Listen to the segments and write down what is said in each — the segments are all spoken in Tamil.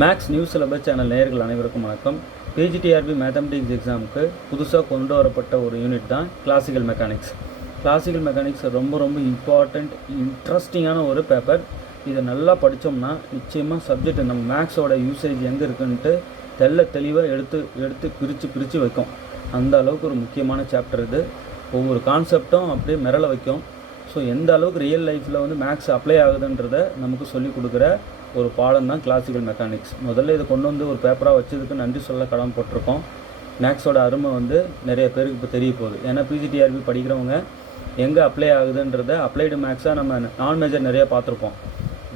மேக்ஸ் நியூஸ் சிலபஸ் சேனல் நேயர்கள் அனைவருக்கும் வணக்கம். பிஜிடிஆர்பி மேத்தமெட்டிக்ஸ் எக்ஸாமுக்கு புதுசாக கொண்டு வரப்பட்ட ஒரு யூனிட் தான் கிளாசிக்கல் மெக்கானிக்ஸ். கிளாசிக்கல் மெக்கானிக்ஸ் ரொம்ப ரொம்ப இம்பார்ட்டண்ட், இன்ட்ரெஸ்டிங்கான ஒரு பேப்பர். இதை நல்லா படித்தோம்னா நிச்சயமாக சப்ஜெக்ட் நம்ம மேக்ஸோட யூசேஜ் எங்கே இருக்குன்ட்டு தெளிவாக எடுத்து பிரித்து வைக்கும். அந்த அளவுக்கு ஒரு முக்கியமான சாப்டர் இது. ஒவ்வொரு கான்செப்டும் அப்படியே மிரள வைக்கும். ஸோ எந்த அளவுக்கு ரியல் லைஃப்பில் மேக்ஸ் அப்ளை ஆகுதுன்றதை நமக்கு சொல்லிக் கொடுக்குற ஒரு பாடம் தான் கிளாசிக்கல் மெக்கானிக்ஸ். முதல்ல இதை கொண்டு வந்து ஒரு பேப்பராக வச்சதுக்கு நன்றி சொல்ல கடமைப்பட்டிருக்கோம். மேக்ஸோட அருமை நிறைய பேருக்கு இப்போ தெரிய போகுது. ஏன்னா பிஜிடிஆர்பி படிக்கிறவங்க எங்கே அப்ளை ஆகுதுன்றதை அப்ளைடு மேக்ஸாக நம்ம நான் மேஜர் நிறையா பார்த்துருப்போம்.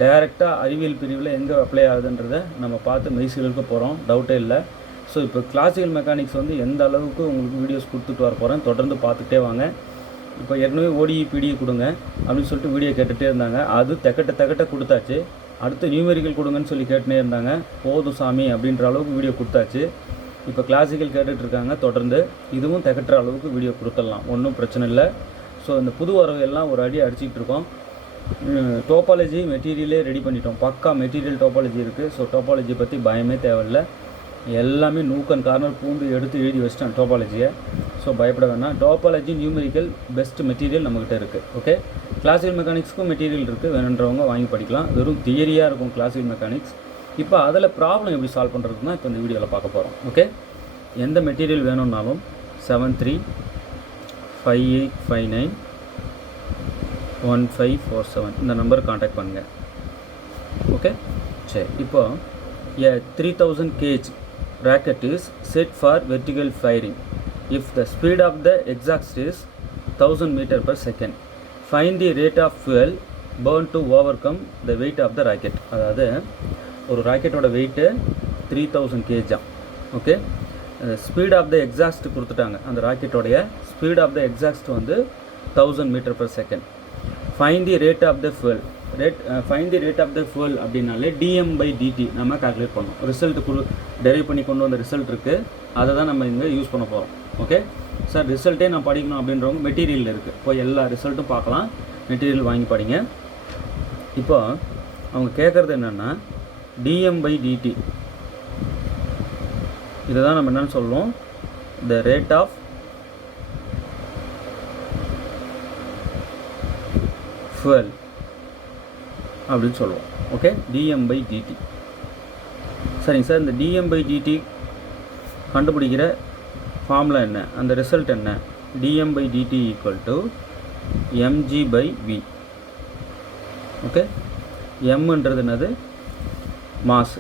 டைரெக்டாக அறிவியல் பிரிவில் எங்கே அப்ளை ஆகுதுன்றதை நம்ம பார்த்து மெய்சிலுக்கு போகிறோம், டவுட்டே இல்லை. ஸோ இப்போ கிளாசிக்கல் மெக்கானிக்ஸ் எந்த அளவுக்கு உங்களுக்கு வீடியோஸ் கொடுத்துட்டு வர போகிறேன், தொடர்ந்து பார்த்துட்டே வாங்க. இப்போ ஏற்கனவே ஓடிஇ பிடிஇ கொடுங்க அப்படின்னு சொல்லிட்டு வீடியோ கேட்டுகிட்டே இருந்தாங்க. அது தெக்கட்ட கொடுத்தாச்சு. அடுத்து நியூமெரிக்கல் கொடுங்கன்னு சொல்லி கேட்டுனே இருந்தாங்க. போதும் சாமி அப்படின்ற அளவுக்கு வீடியோ கொடுத்தாச்சு. இப்போ கிளாசிக்கல் கேட்டுட்ருக்காங்க. தொடர்ந்து இதுவும் தெக்கட்டுற அளவுக்கு வீடியோ கொடுத்துடலாம், ஒன்றும் பிரச்சனை இல்லை. ஸோ இந்த புது வரவையெல்லாம் ஒரு அடி அடிச்சிக்கிட்டு இருக்கோம். டோபாலஜி மெட்டீரியலே ரெடி பண்ணிட்டோம். பக்கா மெட்டீரியல் டோபாலஜி இருக்குது. ஸோ டோபாலஜி பற்றி பயமே தேவையில்லை. எல்லாமே நூக் அண்ட் கார்னர் பூந்து எடுத்து எழுதி வச்சிட்டேன் டோபாலஜியை. ஸோ பயப்பட வேணாம். டோபாலஜி நியூமெரிக்கல் பெஸ்ட் மெட்டீரியல் நம்மக்கிட்ட இருக்குது. ஓகே, கிளாசிக்கல் மெக்கானிக்ஸ்க்கும் மெட்டீரியல் இருக்குது, வேணுன்றவங்க வாங்கி படிக்கலாம். வெறும் தியரியாக இருக்கும் கிளாசிக்கல் மெக்கானிக்ஸ். இப்போ அதில் ப்ராப்ளம் எப்படி சால்வ் பண்ணுறதுன்னா இப்போ இந்த வீடியோவில் பார்க்க போகிறோம். ஓகே, எந்த மெட்டீரியல் வேணும்னாலும் 7358591547 இந்த நம்பர் கான்டாக்ட் பண்ணுங்கள். ஓகே, சரி. இப்போ a 3000 kg racket is set for vertical firing if the speed of the exhaust is 1000 meter per second. Find the rate of fuel burn to overcome the weight of the rocket. அதாவது ஒரு ராக்கெட்டோட weight 3000 kg. Okay, speed of the exhaust கொடுத்துட்டாங்க. அந்த ராக்கெட்டோடைய speed of the exhaust 1000 metre per second. Find the rate of the fuel. Find the rate of the fuel அப்படின்னாலே dm/dt நம்ம கால்குலேட் பண்ணோம். ரிசல்ட்டு டெரைவ் பண்ணி கொண்டு வந்த ரிசல்ட் இருக்குது, அதை தான் நம்ம இங்கே யூஸ் பண்ண போகிறோம். ஓகே சார், ரிசல்ட்டே நான் படிக்கணும் அப்படின்றவங்க மெட்டீரியல் இருக்குது. இப்போ எல்லா ரிசல்ட்டும் பார்க்கலாம். மெட்டீரியல் வாங்கி படிங்க. இப்போ அவங்க கேட்குறது என்னென்னா dm/dt. இதை தான் நம்ம என்னென்னு சொல்லுவோம், த ரேட் ஆஃப் ஃபியூல் அப்படின்னு சொல்லுவோம். Okay, dm/dt. சரிங்க சார், இந்த dm/dt கண்டுபிடிக்கிற ஃபார்முலா என்ன, அந்த ரிசல்ட் என்ன? dm/dt = mg/v. ஓகே, mன்றது என்னது, மாஸ்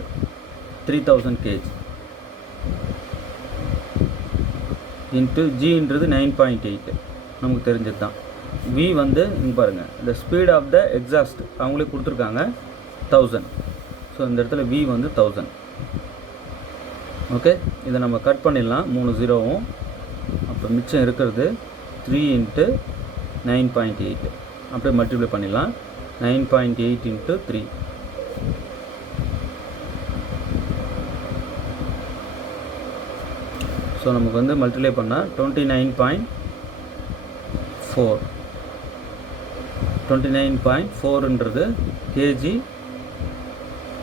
3000 kg இன்ட்டு ஜின்றது 9.8 நமக்கு தெரிஞ்சது தான். வி இங்கே பாருங்கள், இந்த ஸ்பீட் ஆஃப் த எக்ஸாஸ்ட் அவங்களே கொடுத்துருக்காங்க 1000. ஸோ இந்த இடத்துல வி 1000. ஓகே, இதை நம்ம கட் பண்ணிடலாம் 3 0வும். அப்போ மிச்சம் இருக்கிறது 3 × 9.8. அப்படியே மல்டிப்ளை பண்ணிடலாம். 9.8 × 3. ஸோ நமக்கு மல்டிப்ளை பண்ணால் 29.4. 29.4ன்றது kg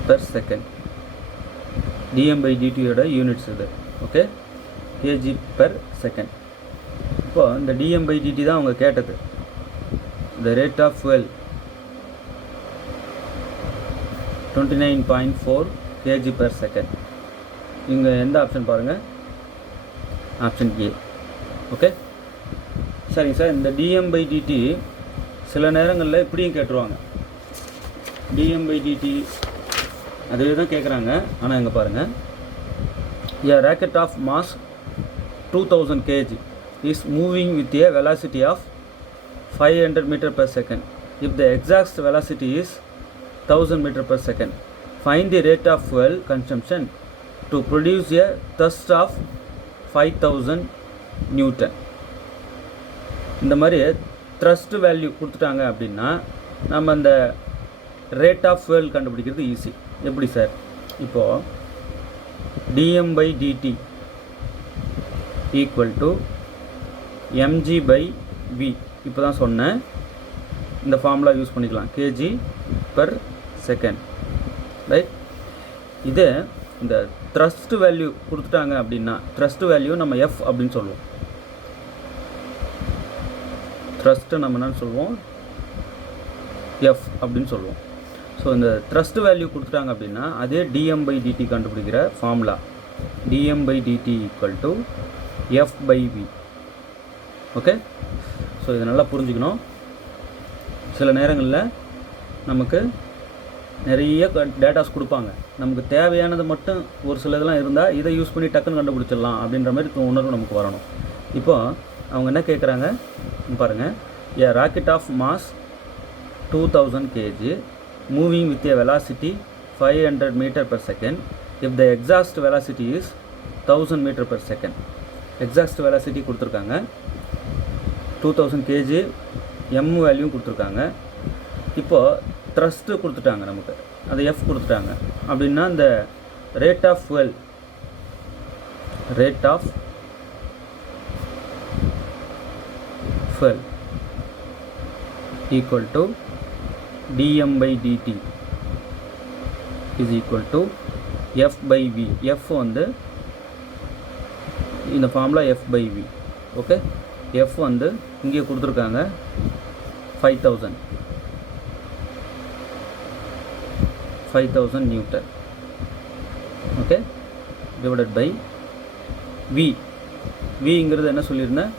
per second. dm/dt units இது. Okay, kg per second. இப்போ இந்த dm/dt தான் அவங்க கேட்டது. the rate of fuel 29.4 kg per second. இங்கே எந்த ஆப்ஷன் பாருங்கள், ஆப்ஷன் ஏ. ஓகே, சரிங்க சார். இந்த dm/dt சில நேரங்களில் இப்படியும் கேட்டுருவாங்க. dm/dt அதே தான் கேட்குறாங்க. ஆனால் இங்கே பாருங்கள், a racket of mass 2000 kg is moving with a velocity of 500 meter per second. If the exact velocity is 1000 meter per second, find the rate of fuel consumption to produce a thrust of 5000 Newton. இந்த மாதிரி த்ரஸ்ட் வேல்யூ கொடுத்துட்டாங்க அப்படின்னா நம்ம அந்த ரேட் ஆஃப் ஃபியூல் கண்டுபிடிக்கிறது ஈஸி. எப்படி சார், இப்போது dm/dt = mg/v. இப்போ தான் சொன்னேன், இந்த ஃபார்முலா யூஸ் பண்ணிக்கலாம், kg per second. ரைட். இதே இந்த த்ரஸ்ட் வேல்யூ கொடுத்துட்டாங்க அப்படின்னா த்ரஸ்ட் வேல்யூ நம்ம எஃப் அப்படின்னு சொல்லுவோம். த்ரஸ்ட்டு நம்ம என்னன்னு சொல்லுவோம், எஃப் அப்படின்னு சொல்லுவோம். ஸோ இந்த த்ரஸ்ட் வேல்யூ கொடுத்துட்டாங்க அப்படின்னா அதே dm/dt கண்டுபிடிக்கிற formula dm/dt = f/v. Okay, so இதை நல்லா புரிஞ்சுக்கணும். சில நேரங்களில் நமக்கு நிறைய டேட்டாஸ் கொடுப்பாங்க, நமக்கு தேவையானது மட்டும் ஒரு சில இதெல்லாம் இருந்தால் இதை யூஸ் பண்ணி டக்குன்னு கண்டுபிடிச்சிடலாம் அப்படின்ற மாதிரி உணர்வு நமக்கு வரணும். இப்போது அவங்க என்ன கேட்குறாங்க பாருங்கள், a rocket of mass 2000 kg moving with a velocity 500 meter per second if the exhaust velocity is 1000 meter per second. exhaust velocity கொடுத்துருக்காங்க, 2000 kg, m வேல்யூ கொடுத்துருக்காங்க. இப்போது த்ரஸ்ட்டு கொடுத்துட்டாங்க, நமக்கு அது f கொடுத்துட்டாங்க அப்படின்னா இந்த rate of fuel equal to dm/dt is equal to f/v. f வந்து இந்த ஃபார்முலா f/v. ஓகே, f வந்து இங்கே கொடுத்துருக்காங்க 5000 newton. Okay, divided by v. vங்கிறது என்ன சொல்லியிருந்தேன்,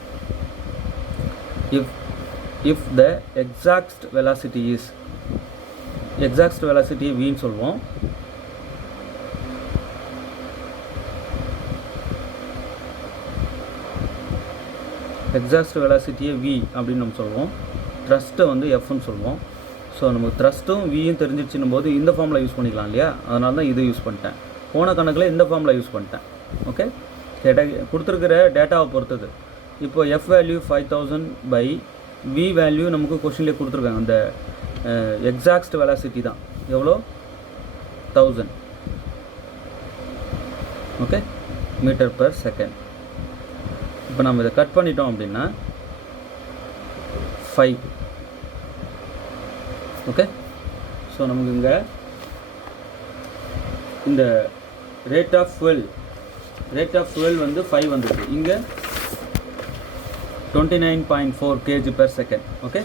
if the exact velocity is v ன்னு சொல்லுவோம். exact velocity v அப்படின்னு நம்ம சொல்லுவோம். த்ரஸ்ட்டை வந்து fன்னு சொல்லுவோம். ஸோ நமக்கு த்ரஸ்ட்டும் வியும் தெரிஞ்சிடுச்சுன்னும் போது இந்த ஃபார்முலா யூஸ் பண்ணிக்கலாம் இல்லையா, அதனால தான் இது யூஸ் பண்ணிட்டேன். போன கணக்கில் இந்த ஃபார்முலா யூஸ் பண்ணிட்டேன். ஓகே, கொடுத்துருக்கிற டேட்டாவை பொறுத்தது. இப்போ f value 5000 by v value நமக்கு கொஷின்லேயே கொடுத்துருக்காங்க. அந்த எக்ஸாக்ட் வெலாசிட்டி தான் எவ்வளோ, 1000. ஓகே, மீட்டர் பர் செகண்ட். இப்போ நம்ம இதை கட் பண்ணிட்டோம் அப்படின்னா 5. ஓகே, ஸோ நமக்கு இங்கே இந்த ரேட் ஆஃப் fuel வந்து 5 வந்துருக்கு, இங்கே 29.4 kg per second. ஓகே,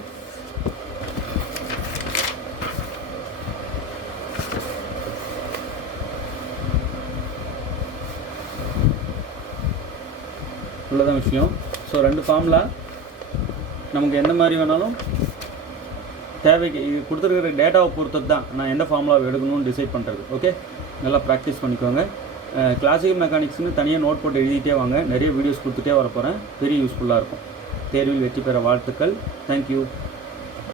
இவ்வளோதான் விஷயம். ஸோ 2 ஃபார்முலா நமக்கு எந்த மாதிரி வேணாலும் தேவைக்கு இது கொடுத்துருக்கிற டேட்டாவை பொறுத்தது தான் நான் எந்த ஃபார்முலாவை எடுக்கணும்னு டிசைட் பண்ணுறது. ஓகே, நல்லா ப்ராக்டிஸ் பண்ணிக்கோங்க. கிளாசிக்கல் மெக்கானிக்ஸ்னு தனியாக நோட் போட்டு எழுதிட்டே வாங்க, நிறைய வீடியோஸ் கொடுத்துட்டே வரப்போகிறேன், பெரிய யூஸ்ஃபுல்லாக இருக்கும். தேர்வில் வெற்றி பெற வாழ்த்துக்கள். தேங்க்யூ.